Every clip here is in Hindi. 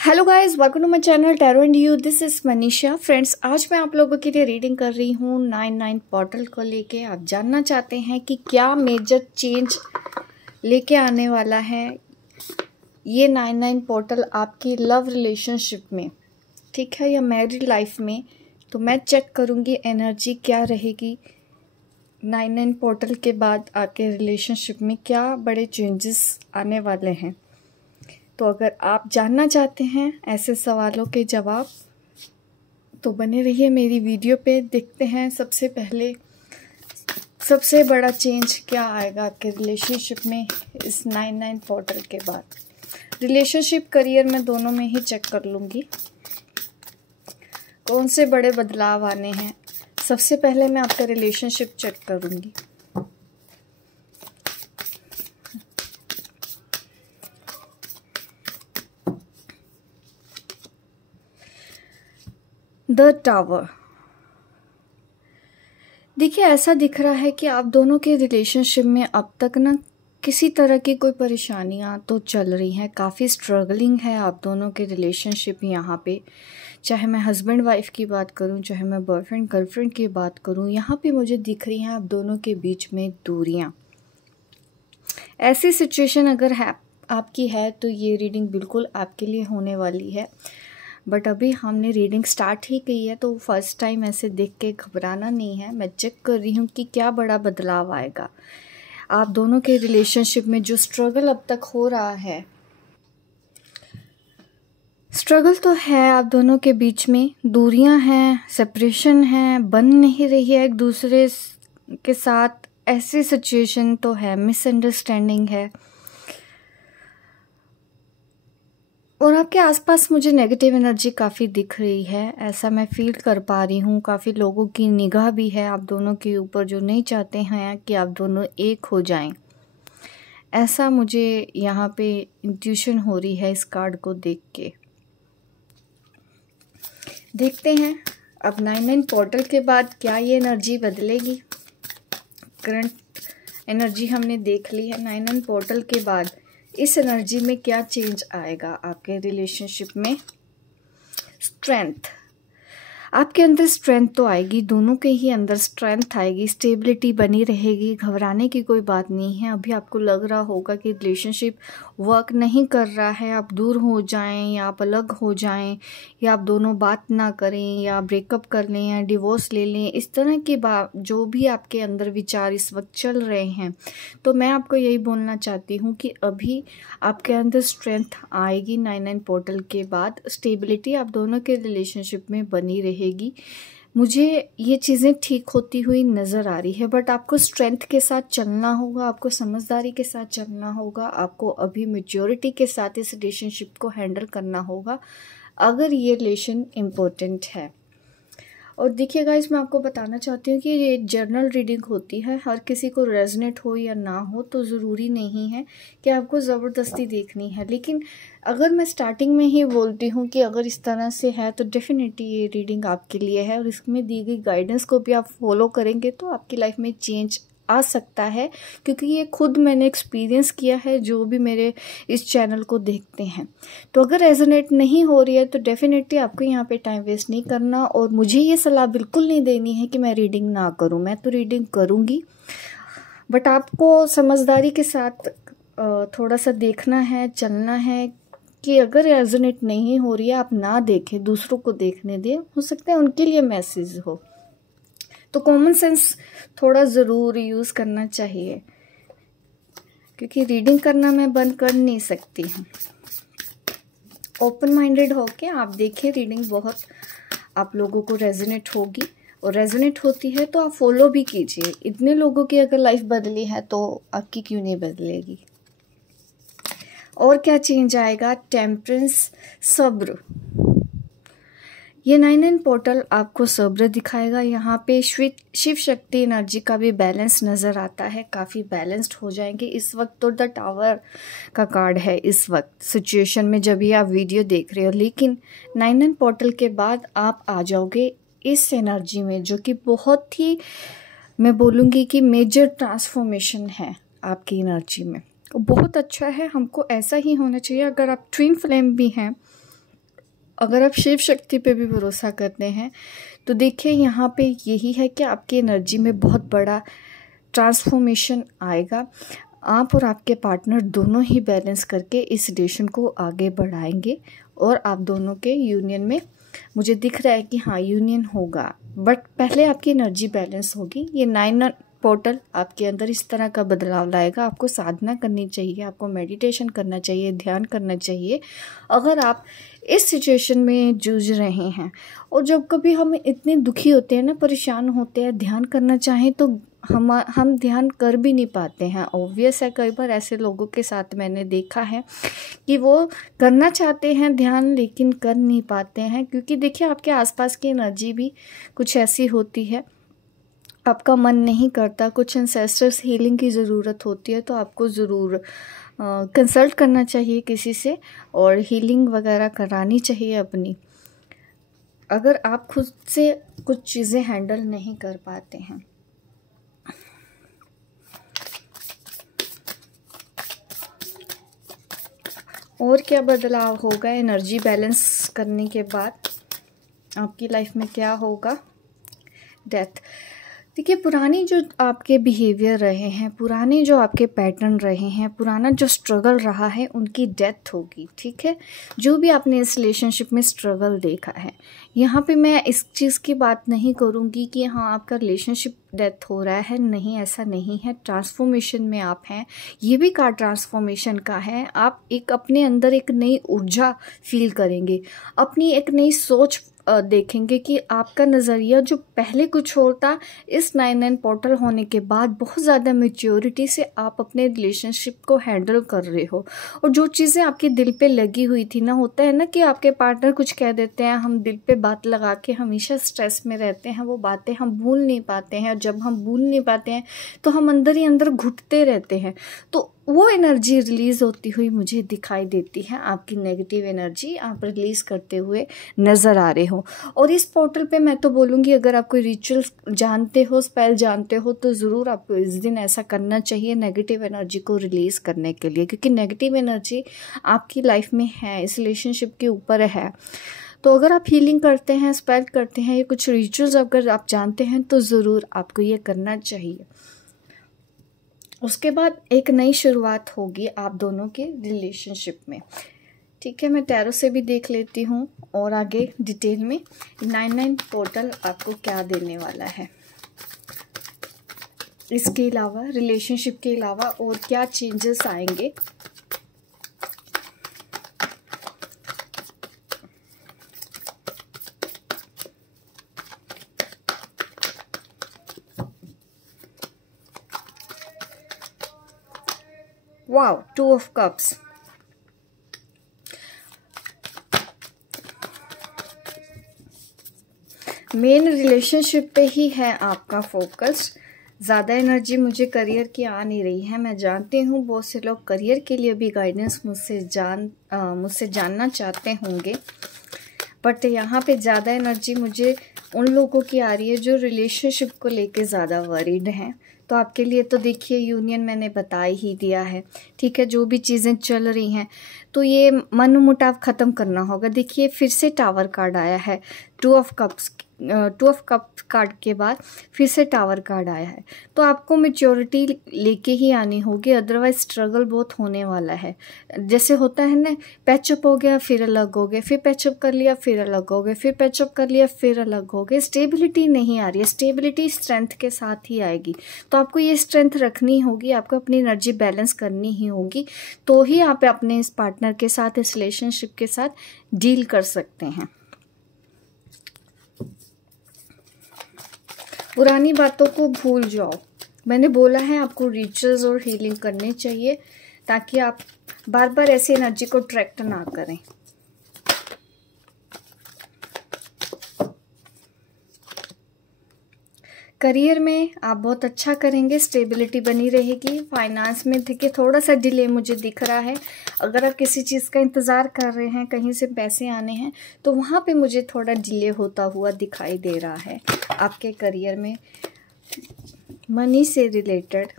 Hello guys, welcome to my channel tarot and you. This is Manisha. Friends, आज मैं आप लोगों के लिए रीडिंग कर रही हूँ 99 पोर्टल को लेके। आप जानना चाहते हैं कि क्या मेजर चेंज लेके आने वाला है ये 99 पोर्टल आपकी लव रिलेशनशिप में, ठीक है, या मैरिड लाइफ में। तो मैं चेक करूँगी एनर्जी क्या रहेगी 99 पोर्टल के बाद आपके रिलेशनशिप में, क्या बड़े चेंजेस आने वाले हैं। तो अगर आप जानना चाहते हैं ऐसे सवालों के जवाब तो बने रहिए मेरी वीडियो पे। देखते हैं सबसे पहले सबसे बड़ा चेंज क्या आएगा आपके रिलेशनशिप में इस 99 पोर्टल के बाद। रिलेशनशिप करियर में दोनों में ही चेक कर लूँगी कौन से बड़े बदलाव आने हैं। सबसे पहले मैं आपका रिलेशनशिप चेक करूँगी। The tower. देखिए, ऐसा दिख रहा है कि आप दोनों के रिलेशनशिप में अब तक ना किसी तरह की कोई परेशानियां तो चल रही हैं। काफ़ी स्ट्रगलिंग है आप दोनों के रिलेशनशिप यहाँ पे। चाहे मैं हस्बैंड वाइफ की बात करूं, चाहे मैं बॉयफ्रेंड गर्लफ्रेंड की बात करूं, यहाँ पे मुझे दिख रही हैं आप दोनों के बीच में दूरियां। ऐसी सिचुएशन अगर है आपकी है तो ये रीडिंग बिल्कुल आपके लिए होने वाली है। बट अभी हमने रीडिंग स्टार्ट ही की है तो फर्स्ट टाइम ऐसे देख के घबराना नहीं है। मैं चेक कर रही हूँ कि क्या बड़ा बदलाव आएगा आप दोनों के रिलेशनशिप में। जो स्ट्रगल अब तक हो रहा है, स्ट्रगल तो है आप दोनों के बीच में, दूरियां हैं, सेपरेशन है, बन नहीं रही है एक दूसरे के साथ, ऐसी सिचुएशन तो है, मिसअंडरस्टैंडिंग है। और आपके आसपास मुझे नेगेटिव एनर्जी काफ़ी दिख रही है, ऐसा मैं फील कर पा रही हूँ। काफ़ी लोगों की निगाह भी है आप दोनों के ऊपर जो नहीं चाहते हैं कि आप दोनों एक हो जाएं। ऐसा मुझे यहाँ पे इंट्यूशन हो रही है इस कार्ड को देख के। देखते हैं अब 99 पोर्टल के बाद क्या ये एनर्जी बदलेगी। करंट एनर्जी हमने देख ली है। 99 पोर्टल के बाद इस एनर्जी में क्या चेंज आएगा आपके रिलेशनशिप में। स्ट्रेंथ, आपके अंदर स्ट्रेंथ तो आएगी, दोनों के ही अंदर स्ट्रेंथ आएगी, स्टेबिलिटी बनी रहेगी, घबराने की कोई बात नहीं है। अभी आपको लग रहा होगा कि रिलेशनशिप वर्क नहीं कर रहा है, आप दूर हो जाएं या आप अलग हो जाएं या आप दोनों बात ना करें या ब्रेकअप कर लें या डिवोर्स ले लें, इस तरह की बात जो भी आपके अंदर विचार इस वक्त चल रहे हैं, तो मैं आपको यही बोलना चाहती हूँ कि अभी आपके अंदर स्ट्रेंथ आएगी 99 पोर्टल के बाद। स्टेबिलिटी आप दोनों के रिलेशनशिप में बनी रहेगी। मुझे ये चीज़ें ठीक होती हुई नज़र आ रही है। बट आपको स्ट्रेंथ के साथ चलना होगा, आपको समझदारी के साथ चलना होगा, आपको अभी मैच्योरिटी के साथ इस रिलेशनशिप को हैंडल करना होगा अगर ये रिलेशन इम्पोर्टेंट है। और देखिए गाइस, मैं आपको बताना चाहती हूँ कि ये जर्नल रीडिंग होती है, हर किसी को रेजोनेट हो या ना हो तो ज़रूरी नहीं है कि आपको ज़बरदस्ती देखनी है। लेकिन अगर मैं स्टार्टिंग में ही बोलती हूँ कि अगर इस तरह से है तो डेफिनेटली ये रीडिंग आपके लिए है और इसमें दी गई गाइडेंस को भी आप फॉलो करेंगे तो आपकी लाइफ में चेंज आ सकता है। क्योंकि ये खुद मैंने एक्सपीरियंस किया है, जो भी मेरे इस चैनल को देखते हैं। तो अगर रेजोनेट नहीं हो रही है तो डेफिनेटली आपको यहाँ पे टाइम वेस्ट नहीं करना। और मुझे ये सलाह बिल्कुल नहीं देनी है कि मैं रीडिंग ना करूँ, मैं तो रीडिंग करूँगी। बट आपको समझदारी के साथ थोड़ा सा देखना है, चलना है कि अगर रेजोनेट नहीं हो रही है आप ना देखें, दूसरों को देखने दें, हो सकता है उनके लिए मैसेज हो। तो कॉमन सेंस थोड़ा ज़रूर यूज़ करना चाहिए, क्योंकि रीडिंग करना मैं बंद कर नहीं सकती हूँ। ओपन माइंडेड होके आप देखिए, रीडिंग बहुत आप लोगों को रेजोनेट होगी और रेजोनेट होती है तो आप फॉलो भी कीजिए। इतने लोगों की अगर लाइफ बदली है तो आपकी क्यों नहीं बदलेगी। और क्या चेंज आएगा। टेम्परेंस, सब्र। ये 99 पोर्टल आपको सब्र दिखाएगा। यहाँ पे शिव शक्ति एनर्जी का भी बैलेंस नज़र आता है, काफ़ी बैलेंस्ड हो जाएंगे इस वक्त। तो द टावर का कार्ड है इस वक्त सिचुएशन में जब ये आप वीडियो देख रहे हो। लेकिन 99 पोर्टल के बाद आप आ जाओगे इस एनर्जी में, जो कि बहुत ही, मैं बोलूँगी कि मेजर ट्रांसफॉर्मेशन है आपकी एनर्जी में। बहुत अच्छा है, हमको ऐसा ही होना चाहिए। अगर आप ट्विन फ्लेम भी हैं अगर आप शिव शक्ति पे भी भरोसा करते हैं तो देखिए यहाँ पे यही है कि आपकी एनर्जी में बहुत बड़ा ट्रांसफॉर्मेशन आएगा। आप और आपके पार्टनर दोनों ही बैलेंस करके इस रिलेशन को आगे बढ़ाएंगे और आप दोनों के यूनियन में मुझे दिख रहा है कि हाँ यूनियन होगा, बट पहले आपकी एनर्जी बैलेंस होगी। ये 9 पोर्टल आपके अंदर इस तरह का बदलाव लाएगा। आपको साधना करनी चाहिए, आपको मेडिटेशन करना चाहिए, ध्यान करना चाहिए अगर आप इस सिचुएशन में जूझ रहे हैं। और जब कभी हम इतने दुखी होते हैं ना, परेशान होते हैं, ध्यान करना चाहें तो हम ध्यान कर भी नहीं पाते हैं। ऑब्वियस है, कई बार ऐसे लोगों के साथ मैंने देखा है कि वो करना चाहते हैं ध्यान लेकिन कर नहीं पाते हैं, क्योंकि देखिए आपके आसपास की एनर्जी भी कुछ ऐसी होती है, आपका मन नहीं करता। कुछ एंसेस्टर्स हीलिंग की ज़रूरत होती है तो आपको ज़रूर कंसल्ट करना चाहिए किसी से और हीलिंग वगैरह करानी चाहिए अपनी, अगर आप खुद से कुछ चीज़ें हैंडल नहीं कर पाते हैं। और क्या बदलाव होगा एनर्जी बैलेंस करने के बाद आपकी लाइफ में, क्या होगा? डेथ। देखिए पुरानी जो आपके बिहेवियर रहे हैं, पुराने जो आपके पैटर्न रहे हैं, पुराना जो स्ट्रगल रहा है, उनकी डेथ होगी। ठीक है, जो भी आपने इस रिलेशनशिप में स्ट्रगल देखा है, यहाँ पे मैं इस चीज़ की बात नहीं करूँगी कि हाँ आपका रिलेशनशिप डेथ हो रहा है, नहीं, ऐसा नहीं है। ट्रांसफॉर्मेशन में आप हैं, ये भी कार्ड ट्रांसफॉर्मेशन का है। आप एक अपने अंदर एक नई ऊर्जा फील करेंगे, अपनी एक नई सोच देखेंगे कि आपका नज़रिया जो पहले कुछ और था, इस 9 पोर्टल होने के बाद बहुत ज़्यादा मैच्योरिटी से आप अपने रिलेशनशिप को हैंडल कर रहे हो। और जो चीज़ें आपके दिल पे लगी हुई थी ना, होता है ना कि आपके पार्टनर कुछ कह देते हैं, हम दिल पे बात लगा के हमेशा स्ट्रेस में रहते हैं, वो बातें हम भूल नहीं पाते हैं। जब हम भूल नहीं पाते हैं तो हम अंदर ही अंदर घुटते रहते हैं, तो वो एनर्जी रिलीज़ होती हुई मुझे दिखाई देती है। आपकी नेगेटिव एनर्जी आप रिलीज़ करते हुए नज़र आ रहे हो। और इस पोर्टल पे मैं तो बोलूँगी, अगर आप कोई रिचुअल जानते हो, स्पेल जानते हो, तो ज़रूर आपको इस दिन ऐसा करना चाहिए नेगेटिव एनर्जी को रिलीज़ करने के लिए, क्योंकि नेगेटिव एनर्जी आपकी लाइफ में है, इस रिलेशनशिप के ऊपर है। तो अगर आप हीलिंग करते हैं, स्पेल करते हैं, या कुछ रिचुअल्स अगर आप जानते हैं तो ज़रूर आपको ये करना चाहिए। उसके बाद एक नई शुरुआत होगी आप दोनों के रिलेशनशिप में। ठीक है, मैं टैरो से भी देख लेती हूँ और आगे डिटेल में 9 पोर्टल आपको क्या देने वाला है। इसके अलावा, रिलेशनशिप के अलावा और क्या चेंजेस आएंगे। Wow, 2 of cups. Main relationship पे ही है आपका फोकस। ज़्यादा एनर्जी मुझे करियर की आ नहीं रही है। मैं जानती हूँ बहुत से लोग करियर के लिए भी गाइडेंस मुझसे जानना चाहते होंगे, बट यहाँ पे ज़्यादा एनर्जी मुझे उन लोगों की आ रही है जो रिलेशनशिप को लेके ज़्यादा वरीड हैं। तो आपके लिए तो देखिए यूनियन मैंने बता ही दिया है। ठीक है, जो भी चीज़ें चल रही हैं तो ये मनमुटाव ख़त्म करना होगा। देखिए फिर से टावर कार्ड आया है, 2 ऑफ कप्स कार्ड के बाद फिर से टावर कार्ड आया है। तो आपको मैच्योरिटी लेके ही आनी होगी, अदरवाइज स्ट्रगल बहुत होने वाला है। जैसे होता है ना, पैचअप हो गया फिर अलग हो गए, फिर पैचअप कर लिया फिर अलग हो गए, फिर पैचअप कर लिया फिर अलग हो गए। स्टेबिलिटी नहीं आ रही है, स्टेबिलिटी स्ट्रेंथ के साथ ही आएगी। तो आपको ये स्ट्रेंथ रखनी होगी, आपको अपनी एनर्जी बैलेंस करनी ही होगी, तो ही आप अपने इस पार्टनर के साथ, इस रिलेशनशिप के साथ डील कर सकते हैं। पुरानी बातों को भूल जाओ। मैंने बोला है आपको रिचुअल्स और हीलिंग करनी चाहिए ताकि आप बार बार ऐसी एनर्जी को अट्रैक्ट ना करें। करियर में आप बहुत अच्छा करेंगे, स्टेबिलिटी बनी रहेगी। फाइनेंस में देखिए थोड़ा सा डिले मुझे दिख रहा है। अगर आप किसी चीज़ का इंतज़ार कर रहे हैं, कहीं से पैसे आने हैं, तो वहाँ पे मुझे थोड़ा डिले होता हुआ दिखाई दे रहा है। आपके करियर में मनी से रिलेटेड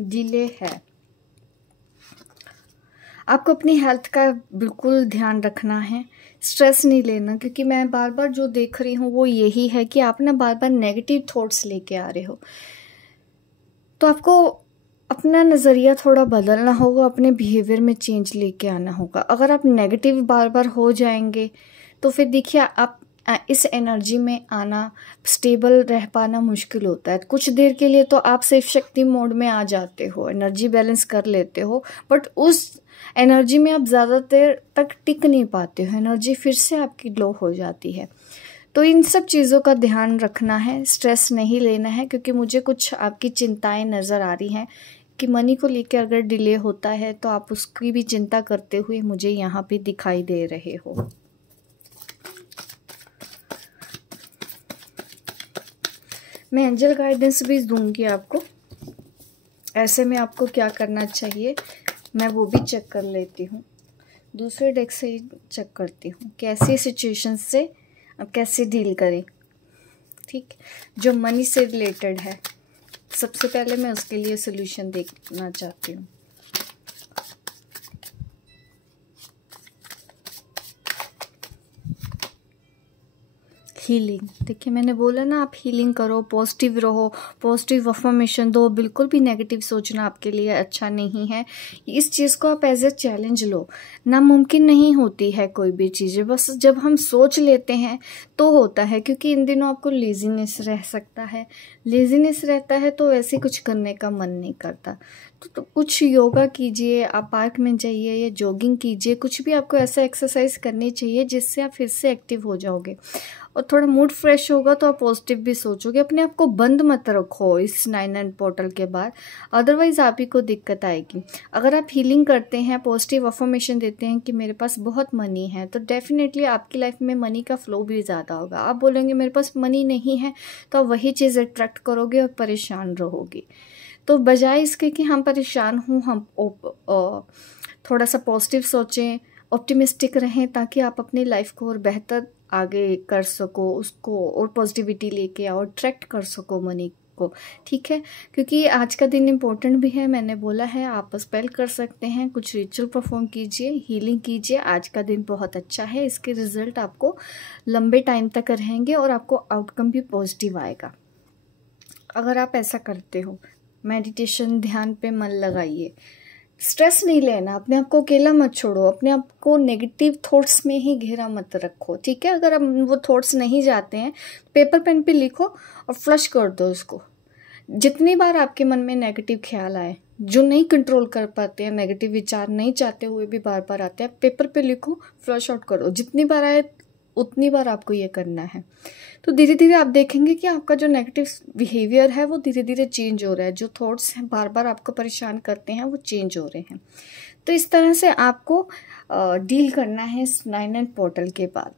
डिले है। आपको अपनी हेल्थ का बिल्कुल ध्यान रखना है, स्ट्रेस नहीं लेना, क्योंकि मैं बार बार जो देख रही हूँ वो यही है कि आप ना बार बार नेगेटिव थॉट्स लेके आ रहे हो। तो आपको अपना नज़रिया थोड़ा बदलना होगा, अपने बिहेवियर में चेंज लेके आना होगा। अगर आप नेगेटिव बार बार हो जाएंगे तो फिर देखिए आप इस एनर्जी में आना, स्टेबल रह पाना मुश्किल होता है। कुछ देर के लिए तो आप सिर्फ शक्ति मोड में आ जाते हो, एनर्जी बैलेंस कर लेते हो, बट उस एनर्जी में आप ज़्यादा देर तक टिक नहीं पाते हो, एनर्जी फिर से आपकी लो हो जाती है। तो इन सब चीज़ों का ध्यान रखना है, स्ट्रेस नहीं लेना है, क्योंकि मुझे कुछ आपकी चिंताएं नज़र आ रही हैं कि मनी को लेकर अगर डिले होता है तो आप उसकी भी चिंता करते हुए मुझे यहाँ पे दिखाई दे रहे हो। मैं एंजल गाइडेंस भी दूंगी आपको, ऐसे में आपको क्या करना चाहिए मैं वो भी चेक कर लेती हूँ। दूसरे डेक से ही चेक करती हूँ कैसी सिचुएशन से अब कैसे डील करें, ठीक, जो मनी से रिलेटेड है। सबसे पहले मैं उसके लिए सोल्यूशन देखना चाहती हूँ। हीलिंग, देखिए मैंने बोला ना, आप हीलिंग करो, पॉजिटिव रहो, पॉजिटिव अफर्मेशन दो, बिल्कुल भी नेगेटिव सोचना आपके लिए अच्छा नहीं है। इस चीज़ को आप एज ए चैलेंज लो। नामुमकिन नहीं होती है कोई भी चीज़ें, बस जब हम सोच लेते हैं तो होता है। क्योंकि इन दिनों आपको लेजीनेस रह सकता है, लेजीनेस रहता है तो वैसे कुछ करने का मन नहीं करता। तो कुछ योगा कीजिए, आप पार्क में जाइए या जॉगिंग कीजिए, कुछ भी आपको ऐसा एक्सरसाइज करनी चाहिए जिससे आप फिर से एक्टिव हो जाओगे और थोड़ा मूड फ्रेश होगा तो आप पॉजिटिव भी सोचोगे। अपने आप को बंद मत रखो इस 9/9 पोर्टल के बाद, अदरवाइज आप ही को दिक्कत आएगी। अगर आप हीलिंग करते हैं, पॉजिटिव अफर्मेशन देते हैं कि मेरे पास बहुत मनी है, तो डेफिनेटली आपकी लाइफ में मनी का फ्लो भी ज़्यादा होगा। आप बोलेंगे मेरे पास मनी नहीं है, तो आप वही चीज़ अट्रैक्ट करोगे और परेशान रहोगे। तो बजाय इसके कि हम परेशान हूँ, हम थोड़ा सा पॉजिटिव सोचें, ऑप्टिमिस्टिक रहें, ताकि आप अपनी लाइफ को और बेहतर आगे कर सको, उसको और पॉजिटिविटी लेके आओ, अट्रैक्ट कर सको मनी को, ठीक है। क्योंकि आज का दिन इम्पोर्टेंट भी है, मैंने बोला है आप स्पेल कर सकते हैं, कुछ रिचुअल परफॉर्म कीजिए, हीलिंग कीजिए। आज का दिन बहुत अच्छा है, इसके रिजल्ट आपको लंबे टाइम तक रहेंगे और आपको आउटकम भी पॉजिटिव आएगा अगर आप ऐसा करते हो। मेडिटेशन, ध्यान पे मन लगाइए, स्ट्रेस नहीं लेना, अपने आप को अकेला मत छोड़ो, अपने आप को नेगेटिव थॉट्स में ही घेरा मत रखो, ठीक है। अगर अब वो थॉट्स नहीं जाते हैं, पेपर पेन पे लिखो और फ्लश कर दो उसको। जितनी बार आपके मन में नेगेटिव ख्याल आए, जो नहीं कंट्रोल कर पाते हैं, नेगेटिव विचार नहीं चाहते हुए भी बार बार आते हैं, पेपर पे लिखो, फ्लश आउट करो। जितनी बार आए उतनी बार आपको ये करना है। तो धीरे धीरे आप देखेंगे कि आपका जो नेगेटिव बिहेवियर है वो धीरे धीरे चेंज हो रहा है, जो थॉट्स हैं बार बार आपको परेशान करते हैं वो चेंज हो रहे हैं। तो इस तरह से आपको डील करना है इस 9/9 पोर्टल के बाद।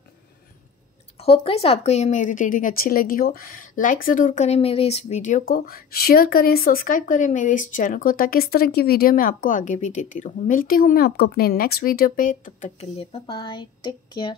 होप गाइस आपको ये मेरी रीडिंग अच्छी लगी हो। लाइक ज़रूर करें मेरे इस वीडियो को, शेयर करें, सब्सक्राइब करें मेरे इस चैनल को, ताकि इस तरह की वीडियो मैं आपको आगे भी देती रहूँ। मिलती हूँ मैं आपको अपने नेक्स्ट वीडियो पे, तब तक के लिए बाय बाय, टेक केयर।